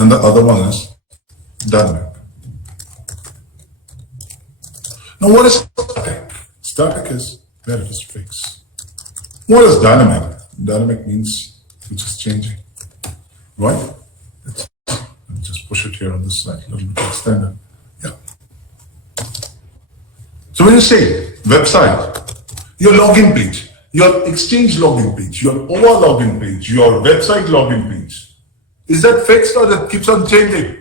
and the other one is dynamic. Now what is static? Static is where it is fixed. What is dynamic? Dynamic means which is changing, right? Let me just push it here on this side, a little bit extended. Yeah. So when you say website, your login page, your Exchange login page, your OAuth login page, your website login page, is that fixed or that keeps on changing?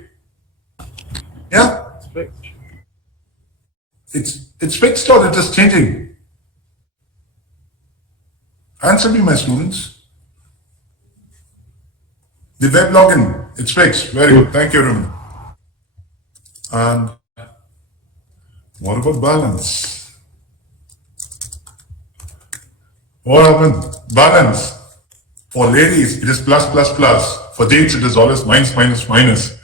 Yeah? It's fixed. It's fixed or it is changing? Answer me, my students. The web login, it's fixed. Very good. Thank you, Ruben. And what about balance? What happened? Balance. For ladies, it is plus, plus, plus. For gents, it is always minus, minus, minus.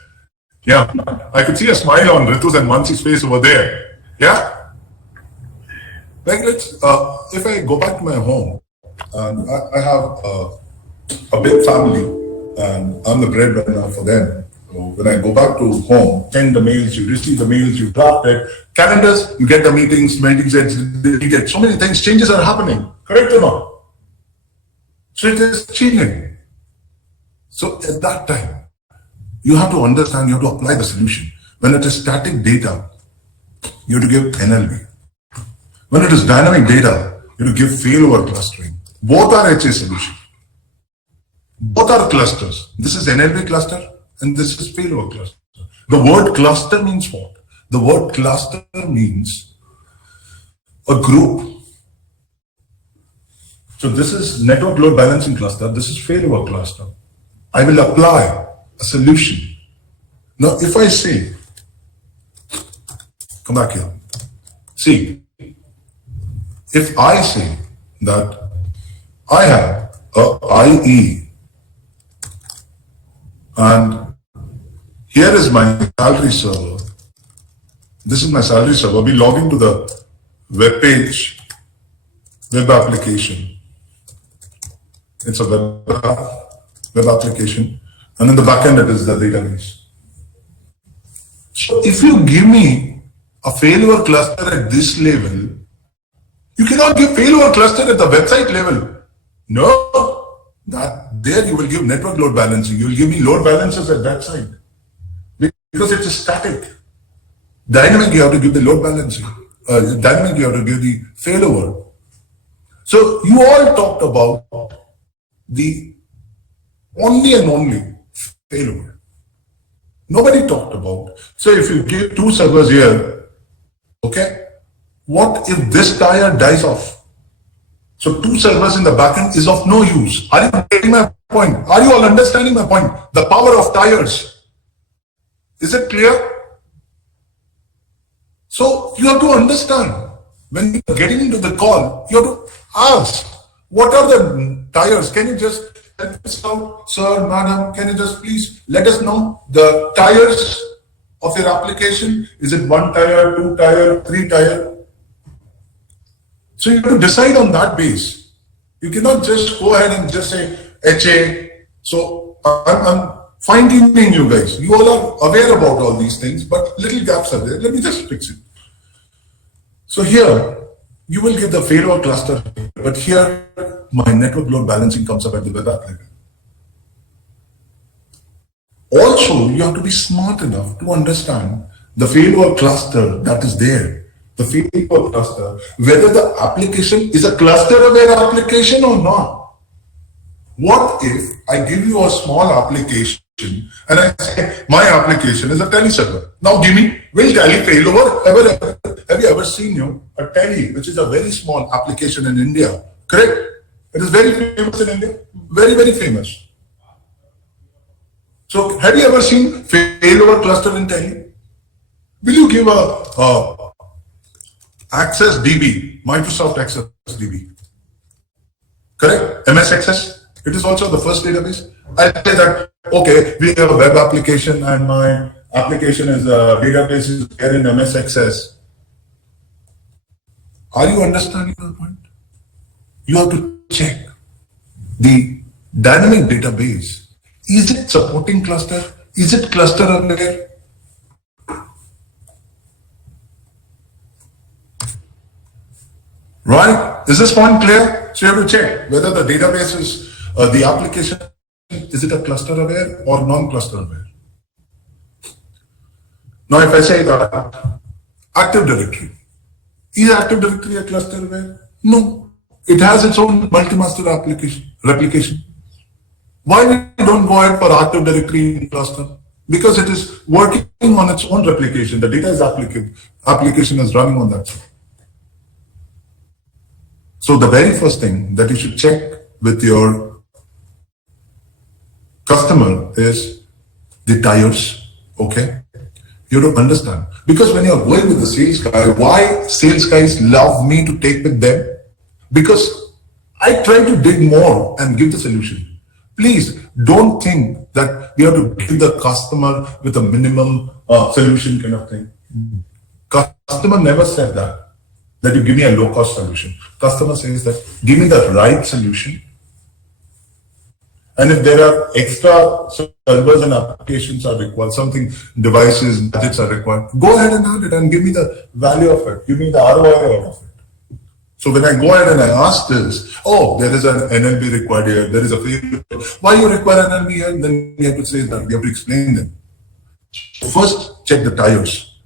Yeah. I could see a smile on Ritu's and Mansi's face over there. Yeah? Like, if I go back to my home, and I have a big family, and I'm the breadwinner for them. So when I go back to home, send the mails, you receive the mails, you draft it, calendars, you get the meetings, you get so many things, changes are happening. Correct or not? So it is changing. So at that time, you have to understand, you have to apply the solution. When it is static data, you have to give NLB. When it is dynamic data, you have to give failover clustering. Both are HA solution. Both are clusters. This is NLB cluster and this is failover cluster. The word cluster means what? The word cluster means a group. So this is network load balancing cluster. This is failover cluster. I will apply a solution. Now, if I say, come back here. See, if I say that I have a IE and here is my salary server. This is my salary server. We log into the web page, web application. It's a web application, and in the backend it is the database. So if you give me a failover cluster at this level, you cannot give failover cluster at the website level. No, that there you will give network load balancing. You will give me load balancers at that side because it is static. Dynamic, you have to give the load balancing. Dynamic, you have to give the failover. So you all talked about the only and only failover. Nobody talked about. So if you give two servers here, okay, what if this tire dies off? So two servers in the backend is of no use. Are you getting my point? Are you all understanding my point? The power of tires. Is it clear? So you have to understand, when you are getting into the call, you have to ask, what are the tires? Can you just help us out, sir, madam? Can you just please let us know the tires of your application? Is it 1 tire, 2 tire, 3 tire? So you have to decide on that base. You cannot just go ahead and just say HA. So I'm fine-tuning you guys. You all are aware about all these things, but little gaps are there. Let me just fix it. So here, you will get the failover cluster, but here my network load balancing comes up at the web application. Also, you have to be smart enough to understand the failover cluster that is there. The failover cluster, whether the application is a cluster-aware application or not. What if I give you a small application and I say my application is a tele server? Now give me, will tele failover have you ever seen a tele, which is a very small application in India? Correct? It is very famous in India. Very, very famous. So have you ever seen failover cluster in tele? Will you give a Access DB, Microsoft Access DB. Correct? MS Access. It is also the first database. I say that, okay, we have a web application and my application is a database is there in MS Access. Are you understanding the point? You have to check the dynamic database. Is it supporting cluster? Is it cluster aware? Right? Is this point clear? So you have to check whether the database is, the application, is it a cluster aware or non-cluster aware? Now if I say that Active Directory, is Active Directory a cluster aware? No. It has its own multi-master replication. Why we don't go ahead for Active Directory cluster? Because it is working on its own replication. The data is application is running on that. So the very first thing that you should check with your customer is the tires, okay? You don't understand. Because when you're going with the sales guy, why sales guys love me to take with them? Because I try to dig more and give the solution. Please don't think that we have to give the customer with a minimum solution kind of thing. Customer never said that you give me a low-cost solution. Customer says that give me the right solution. And if there are extra servers and applications are required, something, devices, gadgets are required, go ahead and add it and give me the value of it. Give me the ROI of it. So when I go ahead and I ask this, oh, there is an NLB required here, there is a failover. Why you require NLB here? Then we have to say that, we have to explain them. First, check the tires.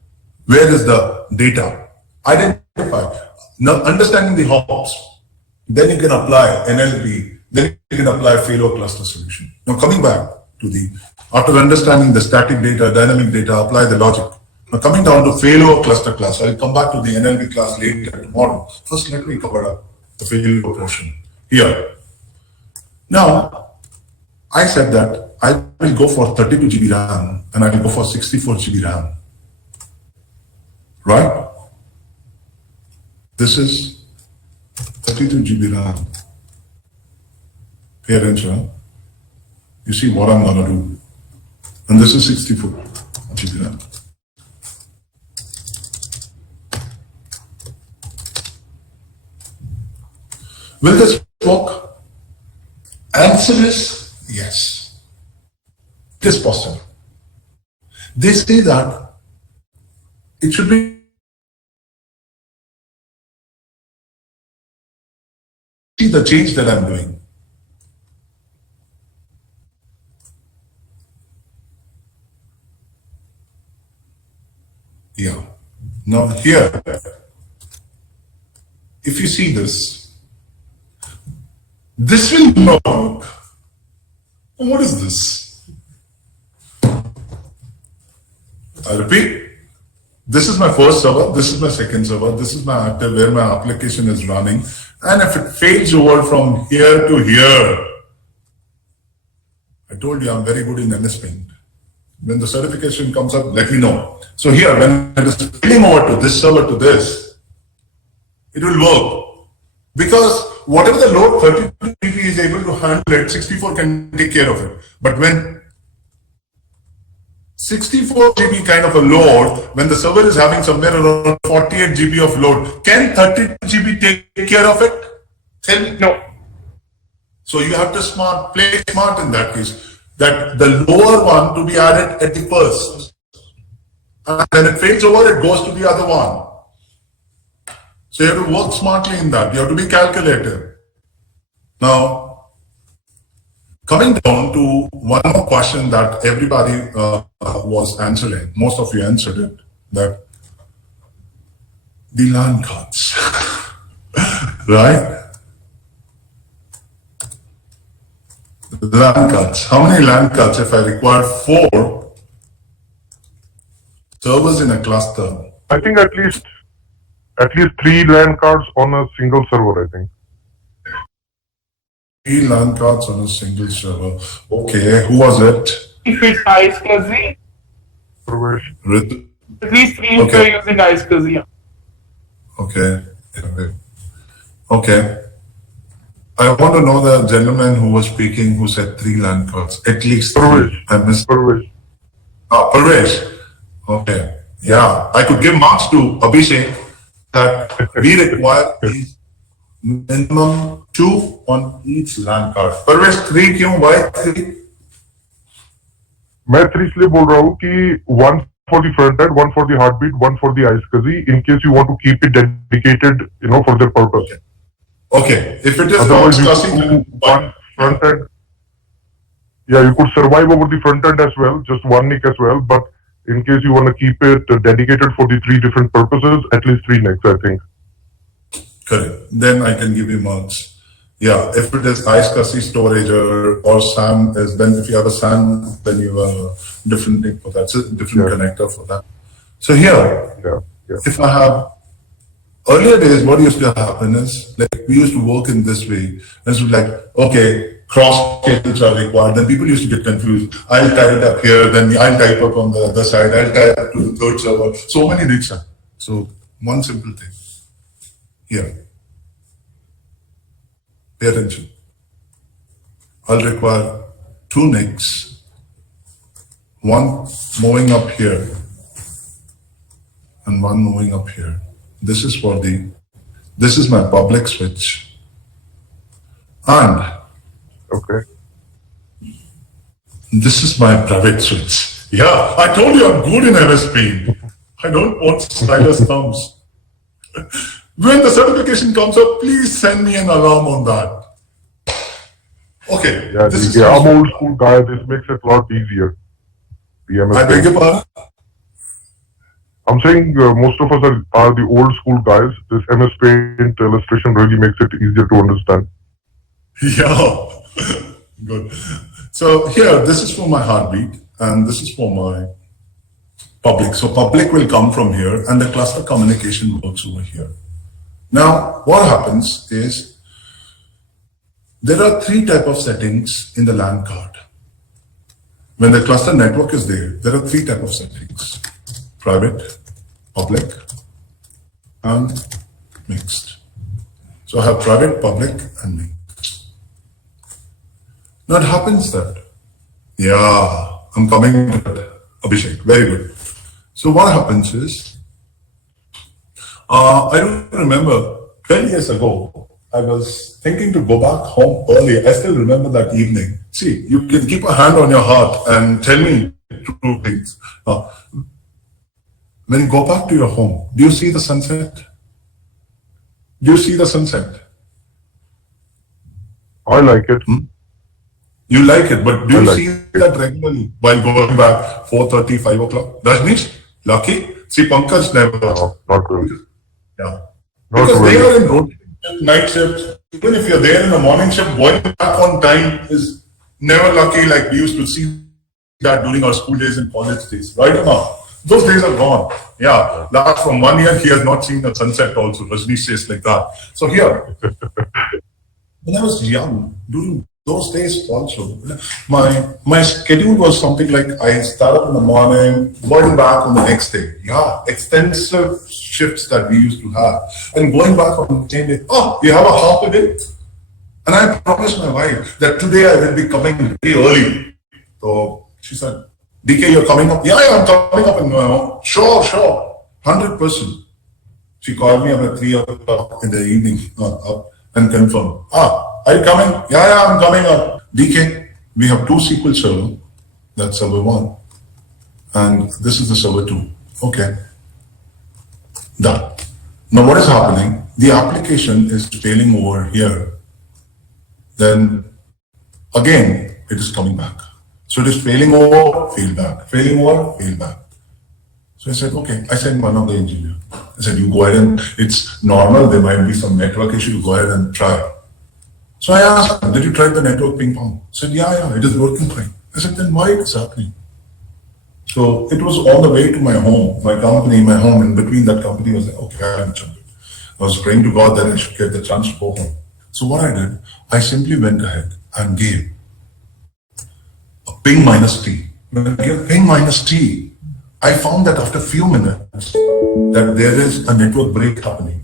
Where is the data? Identify. Now, understanding the hops, then you can apply NLB, then you can apply Failover cluster solution. Now, coming back to after understanding the static data, dynamic data, apply the logic. Now, coming down to Failover cluster class, I'll come back to the NLB class later tomorrow. First, let me cover up the Failover portion here. Now, I said that I will go for 32 GB RAM and I will go for 64 GB RAM. Right? This is 32 GB RAM. Pay attention. You see what I'm going to do. And this is 64 GB RAM. Will this work? Answer is yes. It is possible. They say that it should be the change that I'm doing. Yeah. Now here, if you see this will not work. What is this? I repeat, this is my first server, this is my second server, this is my active where my application is running. And if it fails over from here to here, I told you I'm very good in MS Paint. When the certification comes up, let me know. So here, when it is failing over to this server to this, it will work. Because whatever the load 32 GB is able to handle it, 64 can take care of it. But when 64 GB kind of a load, when the server is having somewhere around 48 GB of load, can 32 GB take care of it? Tell me. No. So you have to play smart in that case. That the lower one to be added at the first. And when it fails over, it goes to the other one. So you have to work smartly in that. You have to be calculative. Now, coming down to one more question that everybody was answering, most of you answered it, that the LAN cards, right? The LAN cards. How many LAN cards if I require 4 servers in a cluster? I think at least 3 LAN cards on a single server, I think. 3 LAN cards on a single server. Okay, who was it? If it's iSCSI, at least 3 if you're using iSCSI. Okay. Okay. I want to know the gentleman who was speaking who said 3 LAN cards. At least 3. I missed. Parvesh. Parvesh. Okay. Yeah. I could give marks to Abhishek that we require minimum 2 on each LAN card. Parvesh, 3 kyun? Why 3? मैं 3 इसलिए बोल रहा हूँ कि 1 for the front end, 1 for the heartbeat, 1 for the iSCSI, in case you want to keep it dedicated, for their purpose. Okay, if it is Otherwise, you discussing could do one front end. Yeah, you could survive over the front end as well, just one NIC as well. But in case you want to keep it dedicated for the 3 different purposes, at least 3 NICs, I think. correct, then I can give you marks. Yeah, if it is iSCSI storage or SAM, then if you have a SAM, then you have a different NIC for that, so different connector for that. So here, if I have, earlier days, what used to happen is, like, we used to work in this way, and it was like, okay, cross cables are required, then people used to get confused. I'll tie it up here, then I'll type up on the other side, I'll tie it up to the third server. So many NICs are. So one simple thing. Here. Pay attention. I'll require 2 NICs, one moving up here and one moving up here. This is my public switch. And this is my private switch. Yeah, I told you I'm good in MSP. I don't want stylus thumbs. When the certification comes up, please send me an alarm on that. Okay. Yeah, I'm old school guy. This makes it a lot easier. I beg your pardon? I'm saying most of us are the old school guys. This MS Paint illustration really makes it easier to understand. Yeah, good. So here, this is for my heartbeat, and this is for my public. So public will come from here, and the cluster communication works over here. Now, what happens is, there are 3 types of settings in the LAN card. When the cluster network is there are 3 types of settings: private, public, and mixed. So I have private, public, and mixed. Now it happens that, I'm coming to that, Abhishek, very good. So what happens is, I don't remember, 12 years ago, I was thinking to go back home early. I still remember that evening. See, you can keep a hand on your heart and tell me 2 things. When you go back to your home, do you see the sunset? Do you see the sunset? I like it. You like it, but do you see that regularly while going back 4:30, 5 o'clock? Rajnish, lucky? See, Pankaj never. No, not really. Yeah. Because they are in rotating night shifts. Even if you're there in the morning shift, going back on time is never lucky, like we used to see that during our school days and college days. Right or not? Those days are gone. Yeah. Last from 1 year, he has not seen the sunset also. Rajnish says like that. So here, when I was young, during those days also, my schedule was something like I start up in the morning, going back on the next day. Yeah, extensive shifts that we used to have. And going back on the same day, you have a half a day? And I promised my wife that today I will be coming very early. So she said, DK, you're coming up? Yeah, I'm coming up. And sure, 100%. She called me up at 3 o'clock in the evening and confirmed. Are you coming? Yeah, I'm coming up. DK, we have 2 SQL server. That's server 1. And this is the server 2. Okay. Done. Now what is happening? The application is failing over here. Then again, it is coming back. So it is failing over, fail back, failing over, fail back. So I said, okay. I sent one of the engineer. I said, you go ahead and it's normal. There might be some network issue. Go ahead and try. So I asked him, did you try the network ping pong? He said, yeah, it is working fine. I said, then why it's happening? So it was on the way to my home, my company, my home. In between that company was like, okay, I was praying to God that I should get the chance to go home. So what I did, I simply went ahead and gave a ping minus T. When I gave ping minus T, I found that after a few minutes that there is a network break happening.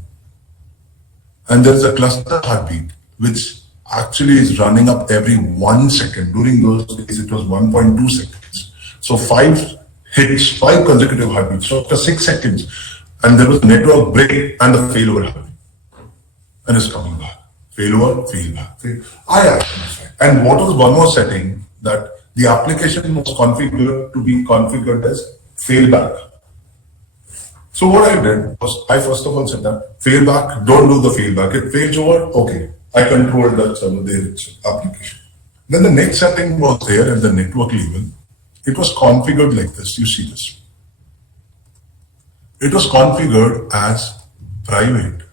And there is a cluster heartbeat, which actually is running up every 1 second. During those days, it was 1.2 seconds. So 5 hits, 5 consecutive heartbeats. So after 6 seconds, and there was a network break and the failover happened. And it's coming back. Failover, fail back. I actually tried. And what was one more setting that the application was configured to be configured as failback. So what I did was, I first of all said that failback, don't do the failback. It fails over, okay. I controlled that server there, its application. Then the next setting was there at the network level. It was configured like this. You see this. It was configured as private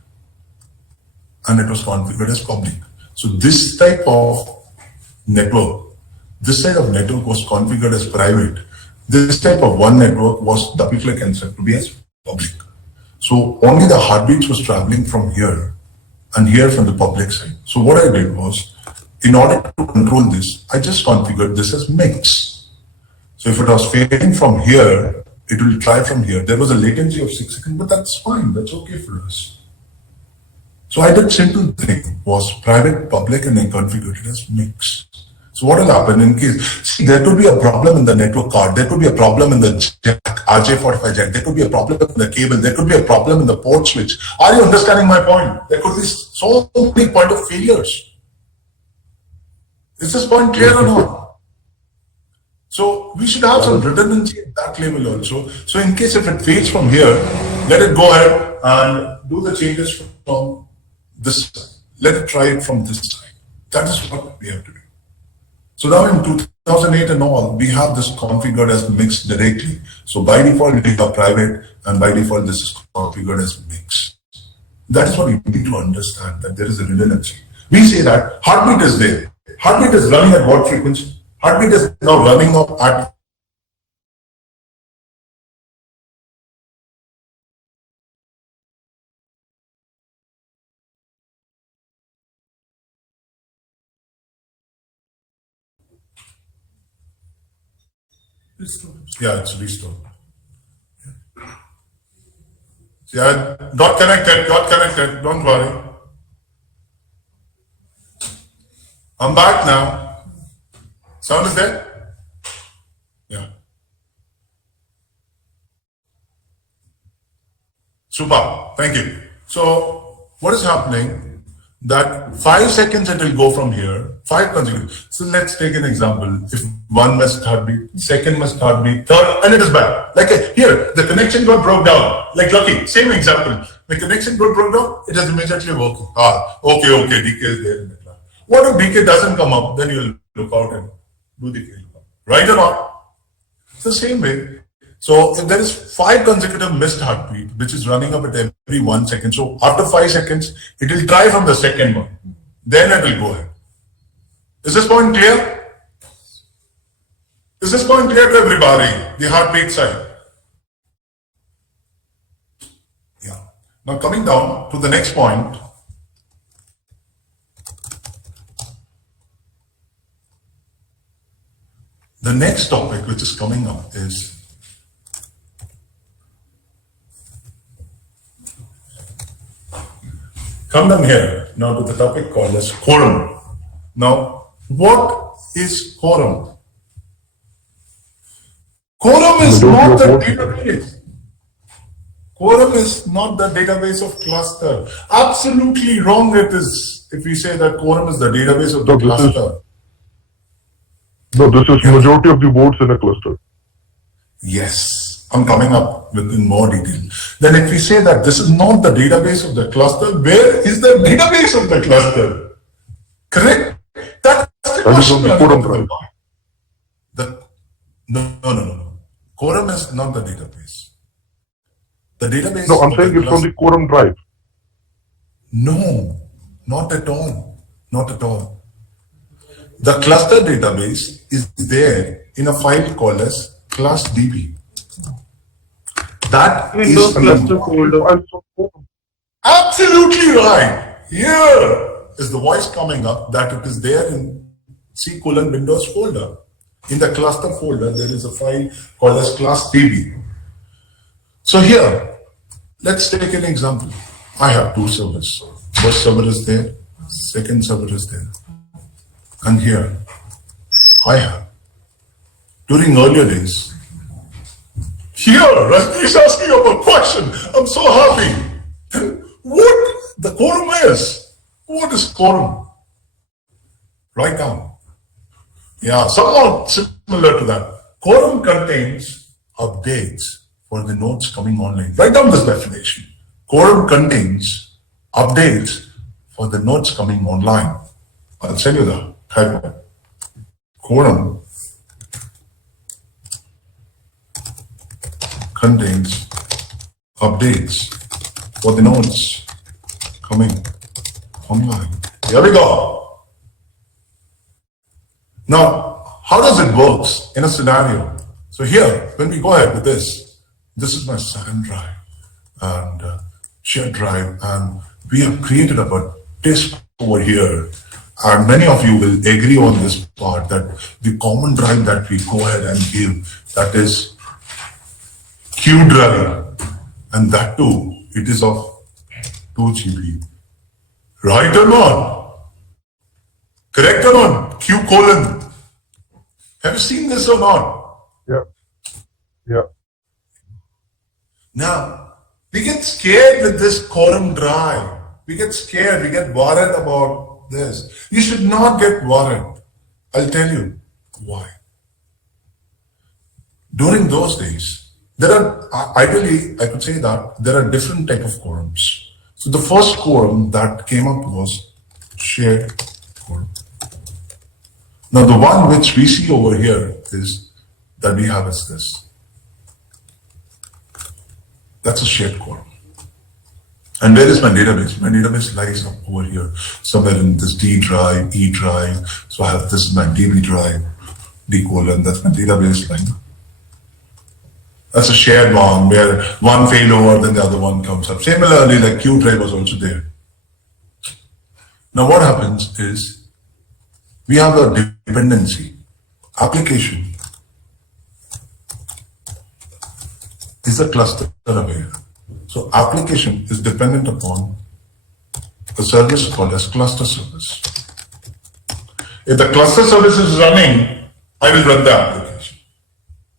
and it was configured as public. So this type of network, this side of network was configured as private. This type of one network was double-click and set to be as public. So only the heartbeats was traveling from here and here from the public side. So what I did was, in order to control this, I just configured this as mix. So if it was failing from here, it will try from here. There was a latency of 6 seconds, but that's fine. That's okay for us. So I did simple thing was private, public, and I configured it as mix. So what will happen in case, see, there could be a problem in the network card, there could be a problem in the jack, RJ45 jack, there could be a problem in the cable, there could be a problem in the port switch. Are you understanding my point? There could be so many point of failures. Is this point clear or not? So we should have some redundancy at that level also. So in case if it fails from here, let it go ahead and do the changes from this side. Let it try it from this side. That is what we have to do. So now in 2008 and all, we have this configured as mixed directly. So by default, we have private, and by default, this is configured as mixed. That is what we need to understand, that there is a redundancy. We say that heartbeat is there. Heartbeat is running at what frequency? Heartbeat is now running up at yeah, it's restored. Yeah, got connected, don't worry. I'm back now. Sound is there? Yeah. Super, thank you. So, what is happening? That 5 seconds it will go from here, 5 consecutive. So let's take an example. If one missed heartbeat, second missed heartbeat, third, and it is back. Like here, the connection got broke down. Like lucky, same example. The connection got broke down, it is immediately working. Okay, DK is there in the class. What if DK doesn't come up? Then you'll look out and do the DK. Right or not? It's the same way. So if there is 5 consecutive missed heartbeat, which is running up at every 1 second. So after 5 seconds, it will try from the second one. Then it will go ahead. Is this point clear? Is this point clear to everybody? The heartbeat side. Yeah. Now coming down to the next point. The next topic which is coming up is come down here now to the topic called as Quoram. Now, what is Quoram? Quoram is not the database. Quoram is not the database of cluster. Absolutely wrong it is if we say that Quoram is the database of the cluster. This is majority of the votes in a cluster. Yes, I'm coming up with in more detail. Then if we say that this is not the database of the cluster, where is the database of the cluster? Correct? That's the question. Quoram drive. No. Quoram is not the database. The database. No, I'm saying it's from the Quoram drive. No, not at all. Not at all. The cluster database is there in a file called as clusdb. That is cluster folder. Absolutely right. Here is the voice coming up that it is there in C:\Windows folder. In the cluster folder, there is a file called as clusdb. So here, let's take an example. I have 2 servers. First server is there, second server is there. And here, I have. During earlier days, here, Rajneesh asking about a question. I'm so happy. What the Quoram is? What is Quoram? Write down. Yeah, someone similar to that. Quoram contains updates for the nodes coming online. Write down this definition. Quoram contains updates for the nodes coming online. I'll send you the typo. Quoram contains updates for the nodes coming online. Here we go. Now, how does it work in a scenario? So here, when we go ahead with this is my SAN drive and shared drive, and we have created a disk over here. And many of you will agree on this part that the common drive that we go ahead and give, that is Q drive, and that too, it is of 2 GB. Right or not? Correct or not? Q colon. Have you seen this or not? Yeah. Yeah. Now, we get scared with this Quoram drive. We get scared, we get worried about this. You should not get worried. I'll tell you why. During those days, there are, ideally, I could say that there are different type of quorums. So the first quorum that came up was shared quorum. Now the one which we see over here is that we have is this. That's a shared quorum. And where is my database? My database lies up over here, somewhere in this D drive, E drive. So I have this is my DB drive, D colon, that's my database line. That's a shared one where one failover, then the other one comes up. Similarly, like Q drive was also there. Now what happens is, we have a dependency. Application is a cluster aware. So application is dependent upon a service called as cluster service. If the cluster service is running, I will run the application.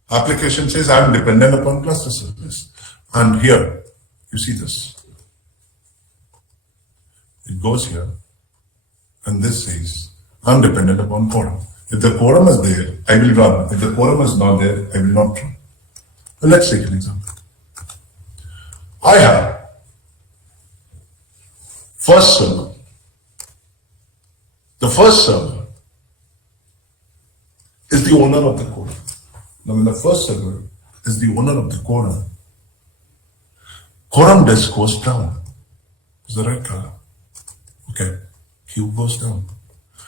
Application says I am dependent upon cluster service. And here, you see this. It goes here, and this says, I'm dependent upon quorum. If the quorum is there, I will run. If the quorum is not there, I will not run. Well, let's take an example. I have first server. The first server is the owner of the quorum. Now, when the first server is the owner of the quorum, quorum disk goes down. Is the right color? Okay, Q goes down.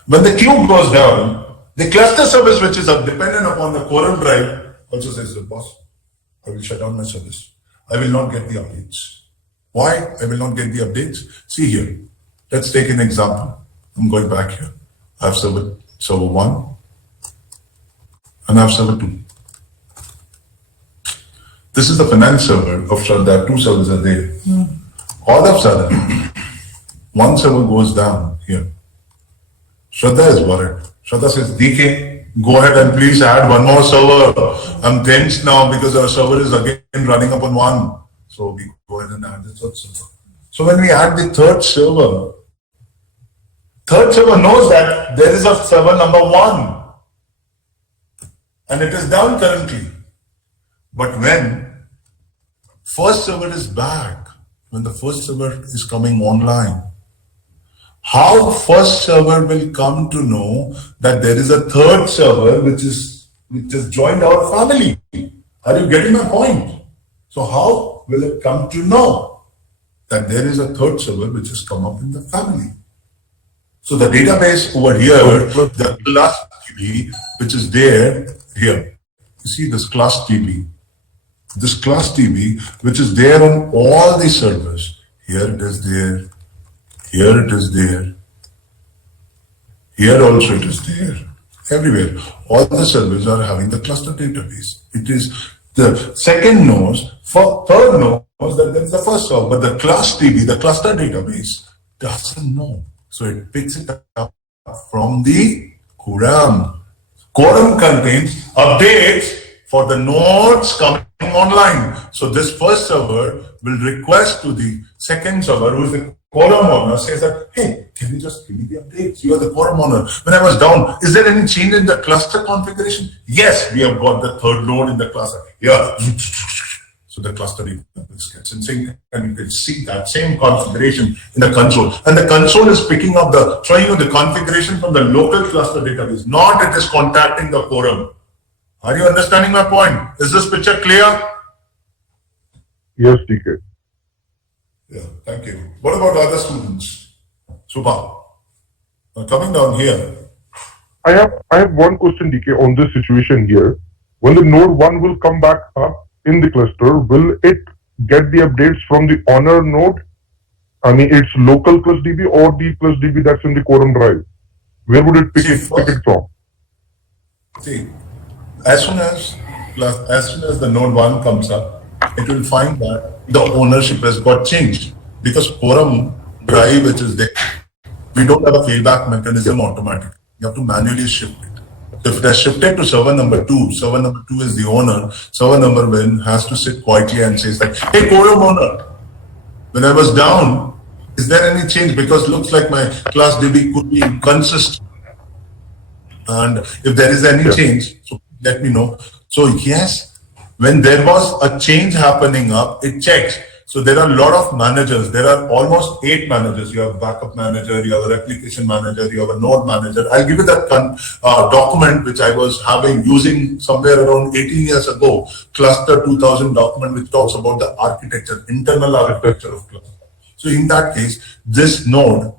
When the Q goes down, the cluster service which is dependent upon the quorum drive also says, boss, I will shut down my service. I will not get the updates. Why I will not get the updates? See here, let's take an example. I'm going back here. I have server 1 and I have server 2. This is the finance server of Shraddha. 2 servers are there. All of a sudden, one server goes down here. Shraddha is worried. Shraddha says, DK, go ahead and please add one more server. I'm tense now because our server is again running up on 1. So we go ahead and add the third server. So when we add the third server knows that there is a server number 1 and it is down currently. But when first server is back, when the first server is coming online, how first server will come to know that there is a third server which is joined our family? Are you getting my point? So how will it come to know that there is a third server which has come up in the family? So the database over here, the class DB, which is there here, you see this class DB. This class DB, which is there on all the servers. Here it is there. Here it is there. Here also it is there. Everywhere. All the servers are having the cluster database. It is the second knows, third knows that there is the first server, but the class DB, the cluster database, doesn't know. So it picks it up from the Quoram. Quoram contains updates for the nodes coming online. So this first server will request to the second server, who is the Quoram owner, says that, hey, can you just give me the updates? You are the Quoram owner. When I was down, is there any change in the cluster configuration? Yes, we have got the third node in the cluster. Yeah. So the cluster gets in sync, and you can see that same configuration in the console. And the console is picking up showing you the configuration from the local cluster database, not it is contacting the Quoram. Are you understanding my point? Is this picture clear? Yes, DK. Yeah, thank you. What about other students? Super. Now coming down here. I have one question, DK, on this situation here. When the node 1 will come back up in the cluster, will it get the updates from the owner node? I mean, its local clusdb or the clusdb that's in the Quoram drive? Where would it pick it from? See, as soon as the node 1 comes up, it will find that the ownership has got changed, because Quoram drive, which is there, we don't have a feedback mechanism automatic. You have to manually shift it. If it has shifted to server number 2, server number 2 is the owner, server number 1 has to sit quietly and says that, hey, Quoram owner, when I was down, is there any change? Because looks like my clusdb could be inconsistent. And if there is any change, so let me know. So yes, when there was a change happening up, it checks. So there are a lot of managers. There are almost 8 managers. You have backup manager, you have a replication manager, you have a node manager. I'll give you that document which I was using somewhere around 18 years ago, cluster 2000 document, which talks about the architecture, internal architecture of cluster. So in that case, this node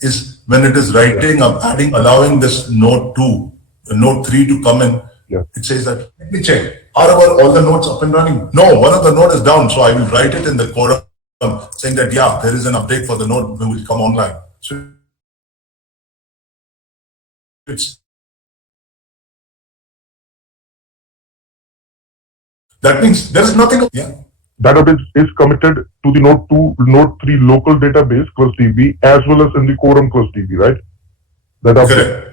is, when it is writing up, allowing this node 2, node 3 to come in, it says that, let me check. Are all the nodes up and running? No, one of the node is down. So I will write it in the Quoram saying that, yeah, there is an update for the node, we will come online. So that means there is nothing. Yeah. That update is committed to the node 2, node 3 local database clusdb as well as in the Quoram clusdb, right? That update. Correct.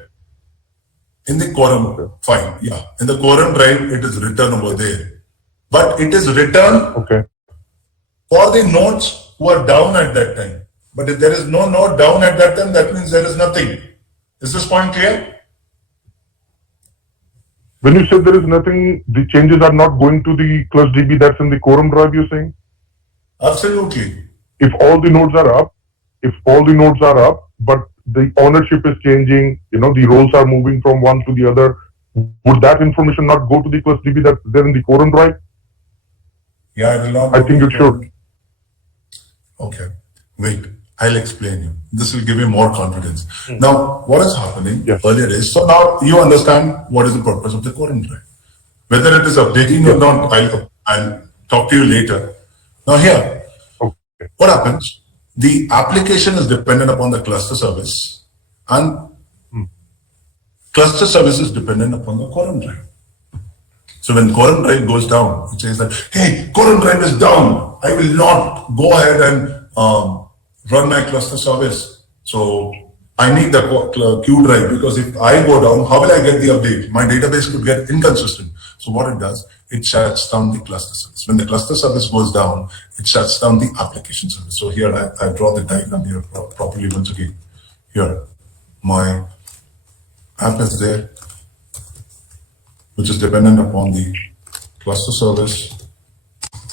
In the Quoram, fine, yeah. In the Quoram drive, it is written over there. But it is written for the nodes who are down at that time. But if there is no node down at that time, that means there is nothing. Is this point clear? When you said there is nothing, the changes are not going to the clusdb that's in the Quoram drive, you're saying? Absolutely. If all the nodes are up, but the ownership is changing, the roles are moving from one to the other, would that information not go to the clusdb that's there in the Quoram drive? Yeah, it will not. I think it should. Okay, wait, I'll explain you. This will give you more confidence. Now, what is happening earlier is, so now you understand what is the purpose of the Quoram drive. Whether it is updating or not, I'll talk to you later. Now here, what happens? The application is dependent upon the cluster service, and cluster service is dependent upon the Quoram drive. So when Quoram drive goes down, it says that, hey, Quoram drive is down. I will not go ahead and run my cluster service. So I need the queue drive, because if I go down, how will I get the update? My database could get inconsistent. So what it does, it shuts down the cluster service. When the cluster service goes down, it shuts down the application service. So here I draw the diagram here properly once again. Here, my app is there, which is dependent upon the cluster service.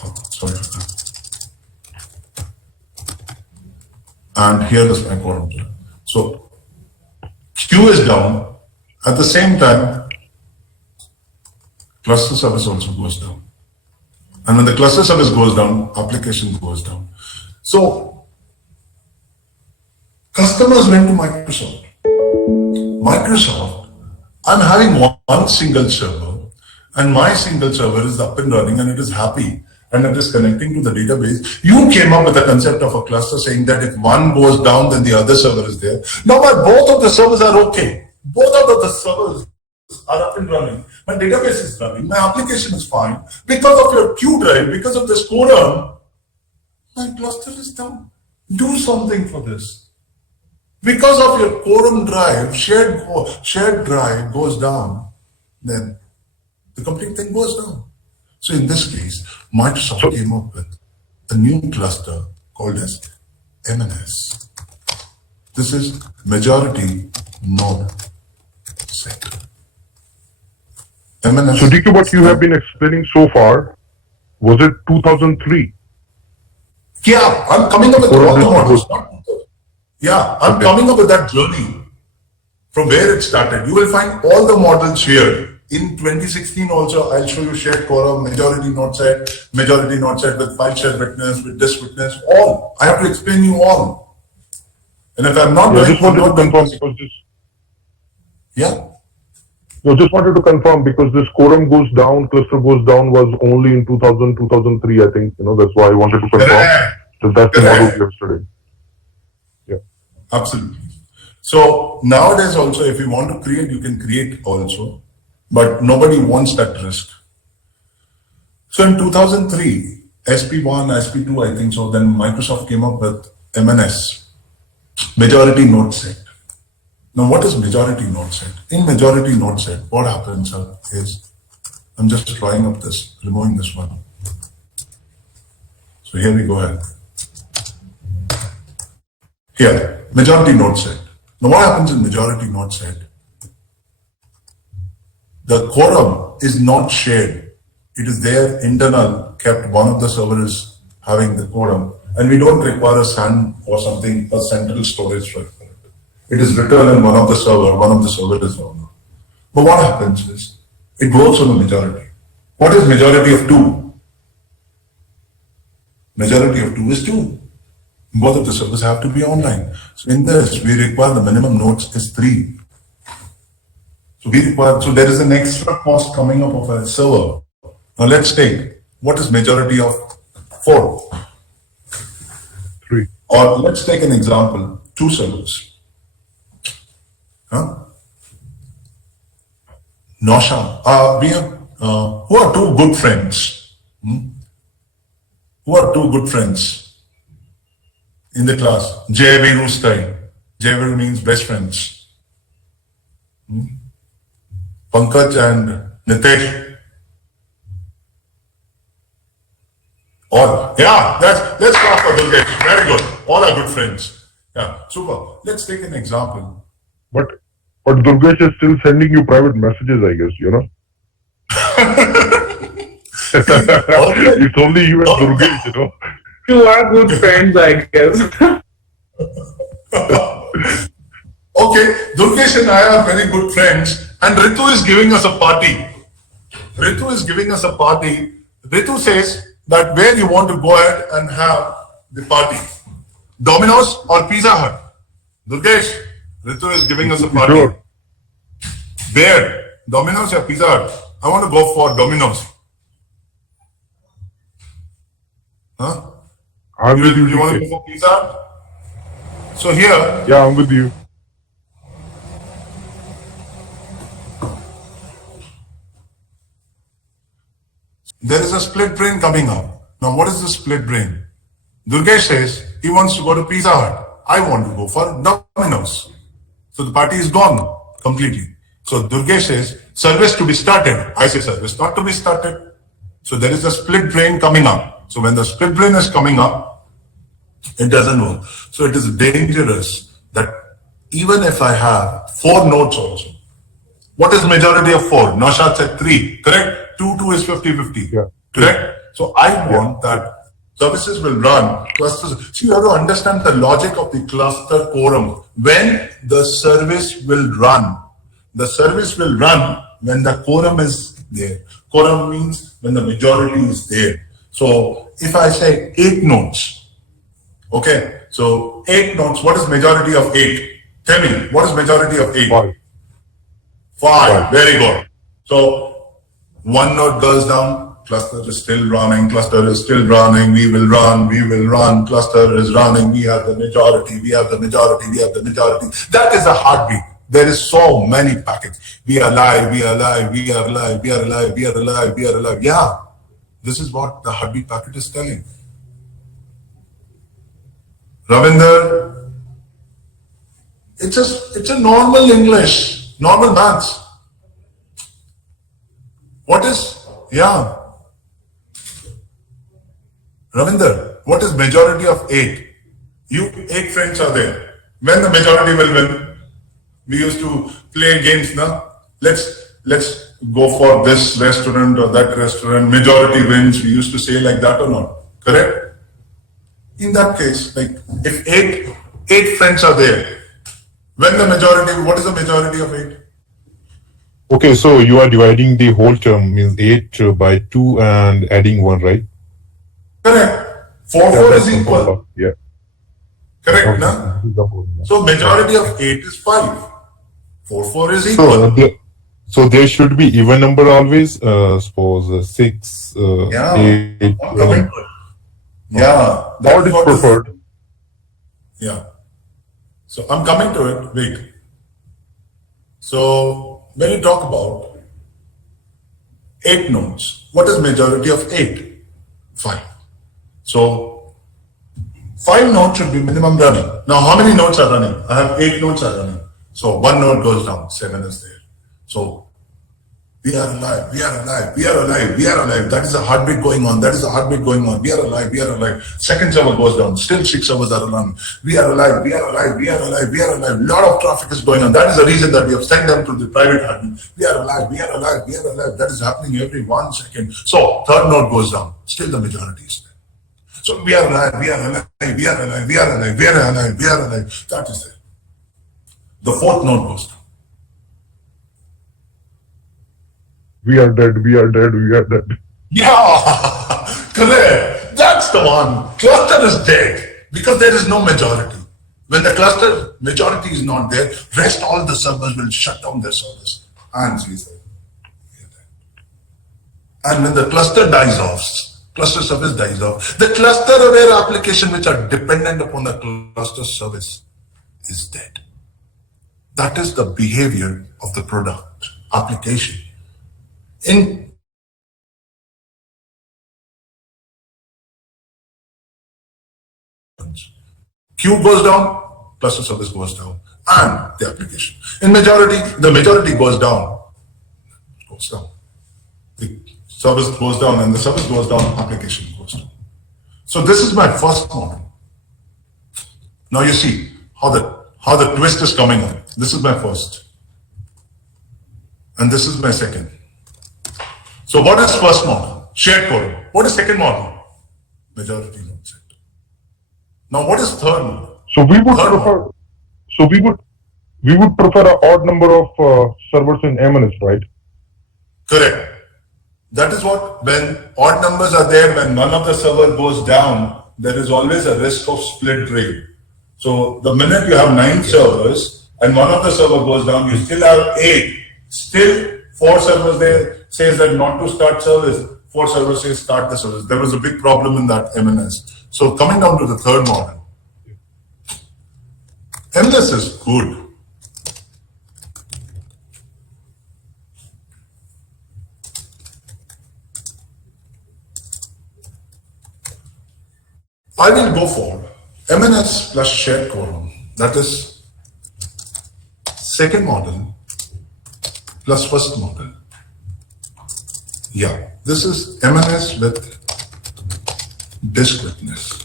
Oh, sorry for that. And here is my Quoram. So queue is down. At the same time, cluster service also goes down. And when the cluster service goes down, application goes down. So customers went to Microsoft. I'm having one single server, and my single server is up and running, and it is happy, and it is connecting to the database. You came up with the concept of a cluster saying that if one goes down, then the other server is there. Now, both of the servers are okay. Both of the servers are up and running. My database is running. My application is fine. Because of your queue drive, because of this Quoram, my cluster is down. Do something for this. Because of your Quoram drive, shared drive goes down, then the complete thing goes down. So in this case, Microsoft came up with a new cluster called as MNS. This is majority node set. MNS. So DK, what you have been explaining so far, was it 2003? Yeah, I'm coming up with all the models. Yeah, I'm Okay. coming up with that journey from where it started. You will find all the models here. In 2016 also, I'll show you shared quorum, majority node set with file shared witness, with disk witness, all. I have to explain you all. And if I'm not Yeah, doing, just wanted I'm to not doing confirm this. because this. Yeah, No, just wanted to confirm because this quorum goes down, cluster goes down was only in 2000, 2003, I think. That's why I wanted to confirm Correct. that that's the Correct. model we have studied. Yeah. absolutely. So nowadays also, if you want to create, you can create also, but nobody wants that risk. So in 2003, SP1, SP2, I think so, then Microsoft came up with MNS, majority node set. Now, what is majority node set? In majority node set, what happens is, I'm just trying up this, removing this one. So here we go ahead. Here, majority node set. Now, what happens in majority node set? The quorum is not shared. It is there internal, kept. One of the servers having the quorum, and we don't require a SAN or something, a central storage for it. It is written in one of the server is on. But what happens is, it works on the majority. What is majority of 2? Majority of 2 is 2. Both of the servers have to be online. So in this, we require the minimum nodes is 3. So there is an extra cost coming up of a server. Now let's take, what is majority of 4? 3. Or let's take an example, 2 servers. Nosha, we have, who are 2 good friends? Who are 2 good friends in the class? Jaiviru style. Jaiviru means best friends. Pankaj and Nitesh. All, yeah, let's talk for Durgesh. Very good. All are good friends. Yeah, super. Let's take an example. But Durgesh is still sending you private messages, I guess, It's only you and Durgesh, You are good friends, I guess. Okay, Durgesh and I are very good friends, and Ritu is giving us a party. Ritu says that where you want to go ahead and have the party, Domino's or Pizza Hut. Durgesh, Ritu is giving us a party. Sure. Where? Domino's or Pizza Hut? I want to go for Domino's. Huh? I'm with you. You want to DK. go for Pizza Hut? So here, Yeah, I'm with you. there is a split brain coming up. Now, what is the split brain? Durgesh says he wants to go to Pizza Hut. I want to go for Domino's. So the party is gone completely. So Durgesh says service to be started. I say service not to be started. So there is a split brain coming up. So when the split brain is coming up, it doesn't work. So it is dangerous that even if I have 4 nodes also, what is majority of 4? Naushad said 3, correct? 2 is 50-50, Yeah. correct? So I want that services will run, clusters. See, you have to understand the logic of the cluster quorum. When the service will run when the quorum is there. Quorum means when the majority is there. So if I say 8 nodes, okay, so 8 nodes, what is majority of 8? Tell me, what is majority of 8? 5. 5, very good. So 1 node goes down, cluster is still running, we will run, cluster is running, we have the majority. That is a heartbeat. There is so many packets. We are alive. Yeah, this is what the heartbeat packet is telling. Ravinder, it's a normal English, normal maths. What is, yeah. Ravinder, what is majority of 8? 8 friends are there. when the majority will win. We used to play games now. Let's go for this restaurant or that restaurant. Majority wins. We used to say like that or not. Correct? In that case, like if eight friends are there, when the majority, what is the majority of 8? Okay, so you are dividing the whole term, means 8 by 2 and adding 1, right? Correct. 4 is equal. Yeah. Correct, Okay. no? So majority of 8 is 5. 4 is equal. So there should be even number always. Suppose 6, Yeah. 8. I'm coming to it. Yeah. That is preferred. Yeah. So I'm coming to it. Wait. So when you talk about 8 nodes, what is majority of 8? 5. So 5 nodes should be minimum running. Now how many nodes are running? I have 8 nodes are running. So 1 node goes down, 7 is there. So we are alive, we are alive, we are alive, we are alive. That is a heartbeat going on. That is a heartbeat going on. We are alive, we are alive. Second server goes down. Still 6 servers are running. We are alive, we are alive, we are alive, we are alive. Lot of traffic is going on. That is the reason that we have sent them to the private admin. We are alive, we are alive, we are alive. That is happening every 1 second. So third node goes down. Still the majority is there. So we are alive, we are alive, we are alive, we are alive, we are alive, we are alive. That is there. The fourth node goes down. We are dead, we are dead, we are dead. Yeah, correct. That's the one. Cluster is dead because there is no majority. When the cluster majority is not there, rest all the servers will shut down their servers. And when the cluster dies off, cluster service dies off, the cluster aware application which are dependent upon the cluster service is dead. That is the behavior of the product application. In queue goes down, cluster service goes down, and the application. In majority, the majority goes down. The service goes down, and the service goes down, application goes down. So this is my first model. Now you see how the twist is coming on. This is my first, and this is my second. So what is first model? Shared Quoram. What is second model? Majority node set. Now what is third model? So we would prefer an odd number of servers in MNS, right? Correct. That is what, when odd numbers are there, when none of the server goes down, there is always a risk of split trail. So the minute you have 9 servers and one of the server goes down, you still have 8. Still 4 servers there says that not to start service. 4 servers say start the service. There was a big problem in that MNS. So coming down to the third model, MNS is good. I will go for MNS plus shared quorum. That is second model plus first model. Yeah, this is MNS with disk witness.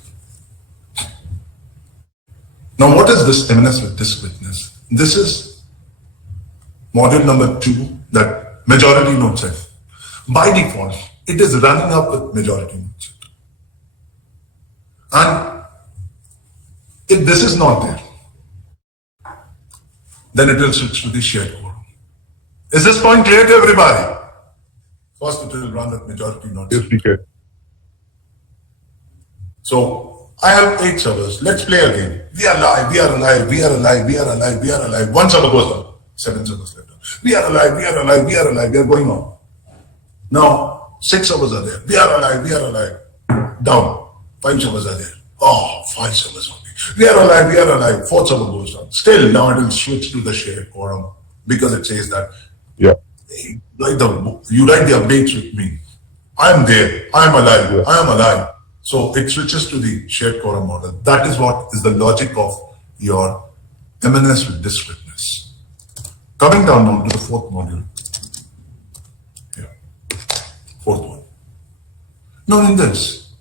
Now, what is this MNS with disk witness? This is module number 2, that majority node set. By default, it is running up with majority node set. And if this is not there, then it will switch to the shared quorum. Is this point clear to everybody? First, it will run with majority node set. Yes, DK. So I have 8 servers. Let's play a game. We are alive, we are alive, we are alive, we are alive, we are alive. 1 server goes down, 7 servers left. We are alive, we are alive, we are alive, we are going on. Now, 6 servers are there. We are alive, we are alive. Down. 5 servers are there. Oh, 5 servers only. We are alive, we are alive. 4th server goes down. Still, now it will switch to the shared quorum because it says that, Yeah. you write the updates with me. I am there. I am alive. Yeah. I am alive. So it switches to the shared quorum model. That is what is the logic of your MNS with disk witness. Coming down now to the 4th module. Yeah. 4th one. Now in this,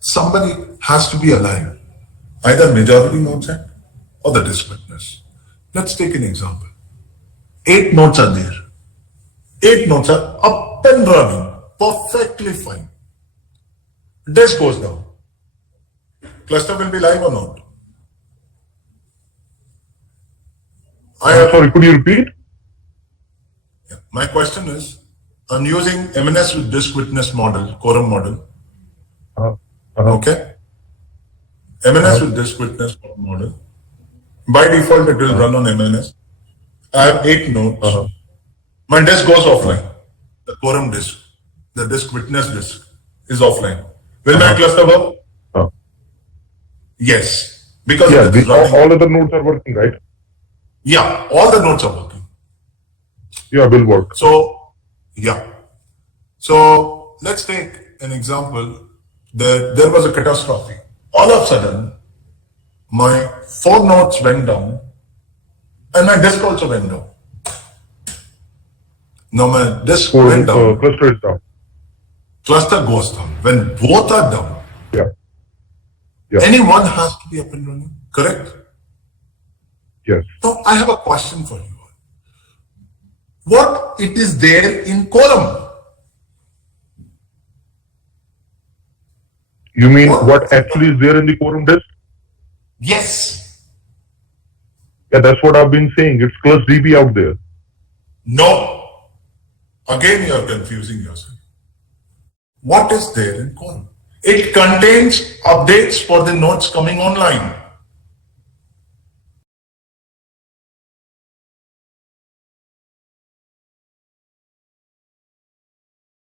somebody has to be alive. either majority nodes end or the disk witness. Let's take an example. 8 nodes are there. 8 nodes are up and running, perfectly fine. Disk goes down. Cluster will be live or not? Sorry, could you repeat? My question is, I'm using MNS with disk witness model, Quoram model. Okay? MNS with disk witness model. By default, it will run on MNS. I have 8 nodes. My disk goes offline. The Quoram disk, the disk witness disk is offline. Will my cluster work? Yes. Because Yeah, it is running. all other nodes are working, right? Yeah, all the nodes are working. Yeah, will work. So, yeah. So, let's take an example. There was a catastrophe. All of a sudden, my 4 nodes went down and my disk also went down. Now my disk went down, Cluster is down. cluster goes down. When both are down, Yeah. Yeah. any one has to be up and running, correct? Yes. Now I have a question for you. What it is there in Quoram? You mean what actually is there in the Quoram disk? Yes. Yeah, that's what I've been saying. It's clusdb out there. No. Again, you are confusing yourself. What is there in Quoram? It contains updates for the nodes coming online.